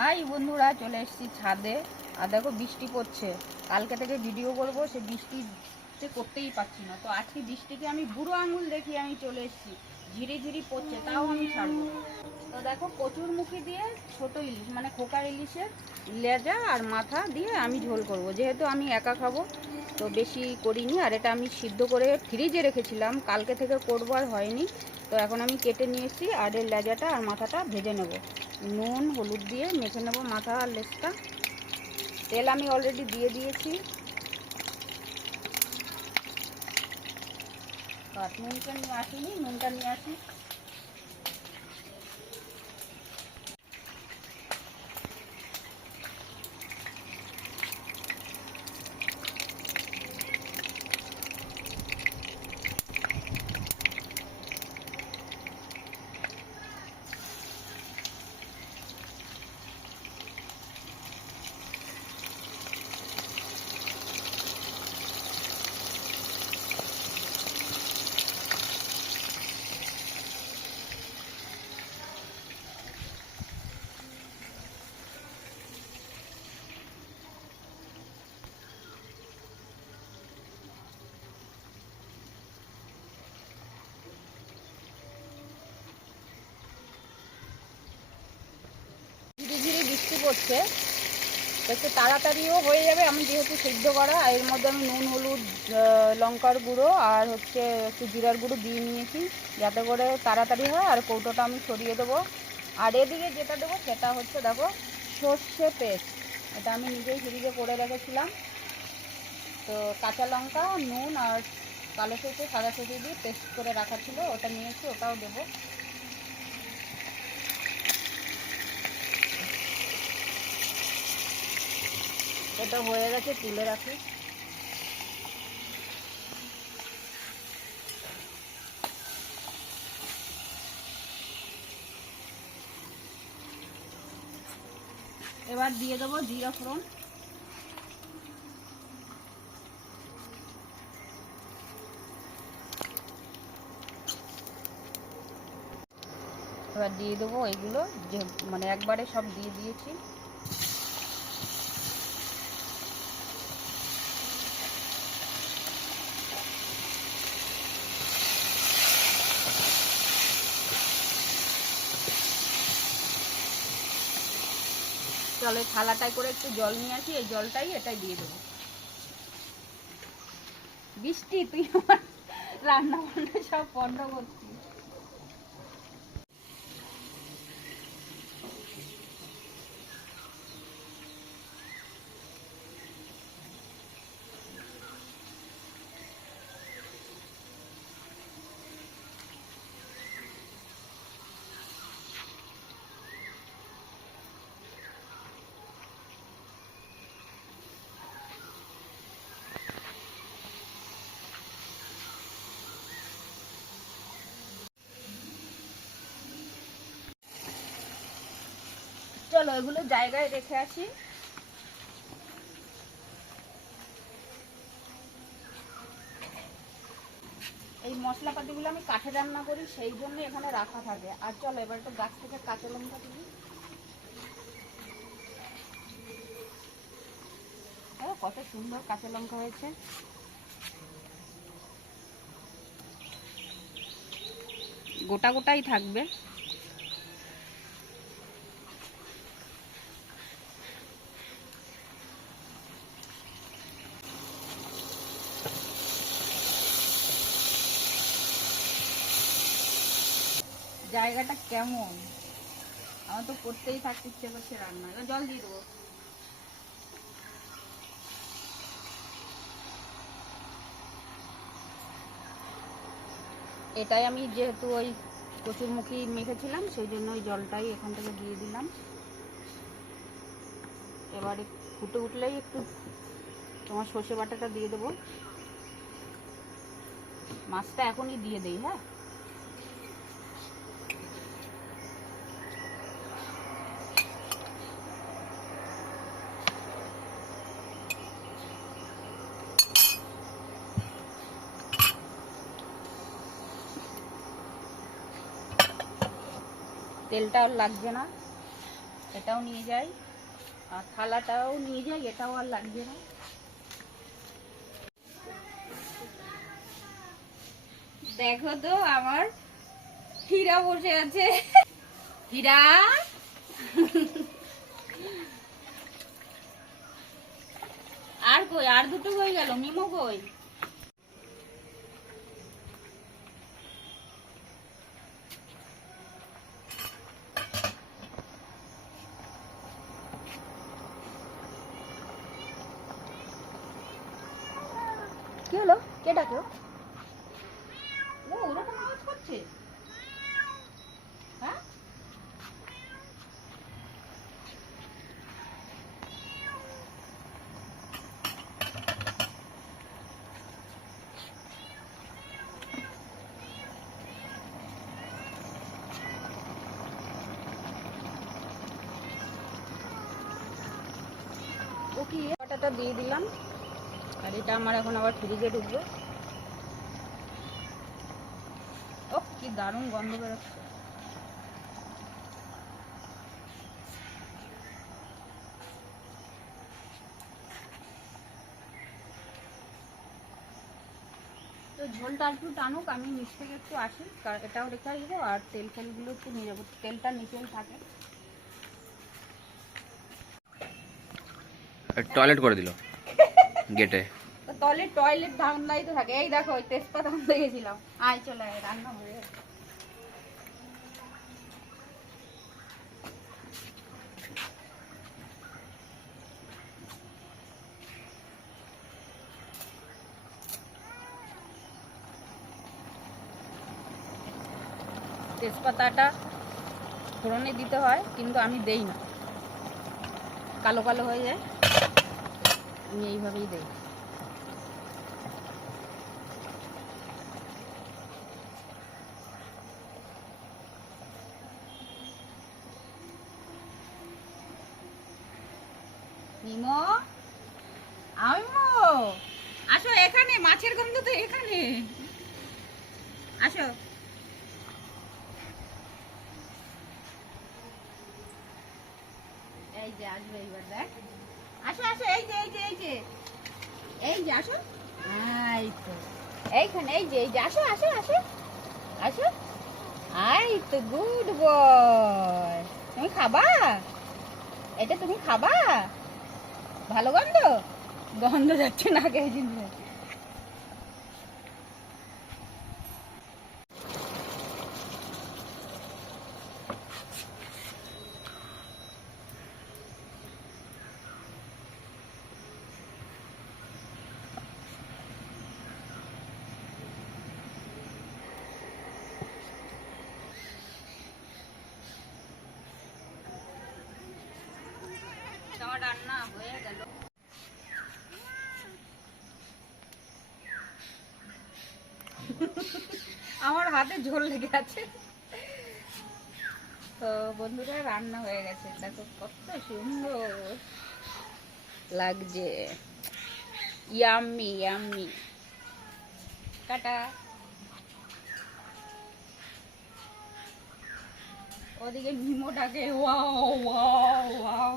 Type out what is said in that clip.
High বন্ধুরা, চলে এসেছি ছাদে। আর দেখো, বৃষ্টি পড়ছে। কালকে থেকে ভিডিও করব সে বৃষ্টি করতেই পারছি না। তো আজকে বৃষ্টিকে আমি বুড়ো আঙুল দেখি আমি চলে এসেছি। ঝিরি ঝিরি পড়ছে, তাও আমি ছাড়বো তো দেখো, কচুর মুখি দিয়ে ছোট ইলিশ মানে খোকার ইলিশের লেজা আর মাথা দিয়ে আমি ঝোল করব। যেহেতু আমি একা খাব, তো বেশি করিনি, আর এটা আমি সিদ্ধ করে ফ্রিজে রেখেছিলাম। কালকে থেকে করব আর হয়নি। তো এখন আমি কেটে নিয়েছি, আর এর লেজাটা আর মাথাটা ভেজে নেব। নুন, হলুদ দিয়ে মেখে নেব মাথা আর লেজটা। তেল আমি অলরেডি দিয়ে দিয়েছি। আর নুনটা নিয়ে আসিনি নুনটা নিয়ে আসি বৃষ্টি পড়ছে একটু তাড়াতাড়িও হয়ে যাবে। আমি যেহেতু সিদ্ধ করা এর মধ্যে আমি নুন, হলুদ লঙ্কার গুঁড়ো আর হচ্ছে একটু জিরার গুঁড়ো দিয়ে নিয়েছি, যাতে করে তাড়াতাড়ি হয়, আর কৌটোটা আমি সরিয়ে দেবো। আর এদিকে যেটা দেবো সেটা হচ্ছে, দেখো, সর্ষে পেস্ট। এটা আমি নিজেই ফ্রিজে করে রেখেছিলাম। তো কাঁচা লঙ্কা, নুন আর কালো সরষে, সাদা সরষে দিয়ে পেস্ট করে রাখা ছিল, ওটা নিয়েছি, ওটাও দেবো। এটা হয়ে গেছে, তুলে রাখি। এবার দিয়ে দেবো জিরা ফোড়ন। এবার দিয়ে দেবো এগুলো, যে মানে একবারে সব দিয়ে দিয়েছি। জলের থালাটায় করে একটু জল নিয়ে আসি, এই জলটাই এটাই দিয়ে দেবো। বৃষ্টি, তুই আমার রান্না বান্না সব বন্ধ করছিস। চলো এগুলো জায়গায় রেখে আসি। এই মশলাপাতিগুলো আমি কাঠে রান্না করি, সেই জন্য এখানে রাখা থাকে। আর চলো এবার একটু গাছ থেকে কাঁচা লঙ্কা দেখো কত সুন্দর কাঁচা লঙ্কা হয়েছে। গোটা গোটাই থাকবে। জায়গাটা কেমন? আমার তো করতেই থাকতে ইচ্ছে করছে রান্না জল দিয়ে দেবো। এটাই আমি যেহেতু ওই কচুরমুখী মেখেছিলাম, সেই জন্য ওই জলটাই এখান থেকে দিয়ে দিলাম। এবারে ফুটে উঠলেই একটু তোমার সর্ষে বাটাটা দিয়ে দেবো। মাছটা এখনই দিয়ে দেই হ্যাঁ? তেলটা আর লাগবে না এটাও নিয়ে যাই। আর থালাটাও নিয়ে যাই, এটাও আর লাগবে না। দেখো তো, আমার হীরা বসে আছে। হীরা? আর কই, আর দুটো হয়ে গেল, মিমো কই? হলো? কে ডাকলো ও? ওরকম আওয়াজ করছে? হ্যাঁ? ও কি আটাটা দিয়ে দিলাম। আর এটা আমার এখন আবার ফ্রিজে ঢুকবে। ও কি দারুণ গন্ধ বেরোচ্ছে। তো ঝোলটা একটু টানুক, আমি নিচ থেকে একটু আসি, কারণ এটাও রেখে আসব, আর তেল ফেলগুলো একটু নিয়ে যাব তেলটা নিচেই থাকে। টয়লেট করে দিল। গেটে। তলে টয়লেট ধান্দাই তো থাকে। এই দেখো, ওই তেজপাতা আনতে গেছিলাম। আয়, চলে আয়, রান্না হয়ে গেছে। তেজপাতাটা ফোড়নে দিতে হয়, কিন্তু আমি দেই না। কালো কালো হয়ে যায়। আমি এইভাবেই দেই। মিমো আসো এখানে, মাছের গন্ধ তো এখানে। আসো। এই যে আসবে এইবার, দেখ। আসো আসো এই যে এই যে এই যে। এই যে আসো। এই তো। এইখানে এই যে এই যে আসো আসো আসো। আসো। আই তো গুড বয়। তুমি খাবা? এটা তুমি খাবা? ভালো গন্ধ? গন্ধ যাচ্ছে না কে জিনিস আমার রান্না হয়ে গেল আমার হাতে ঝোল লেগে আছে। তো বন্ধুরা, রান্না হয়ে গেছে। দেখো কত সুন্দর লাগছে। Yummy yummy tata. ওদিকে মিমোটাকে ওয়াও ওয়াও ওয়াও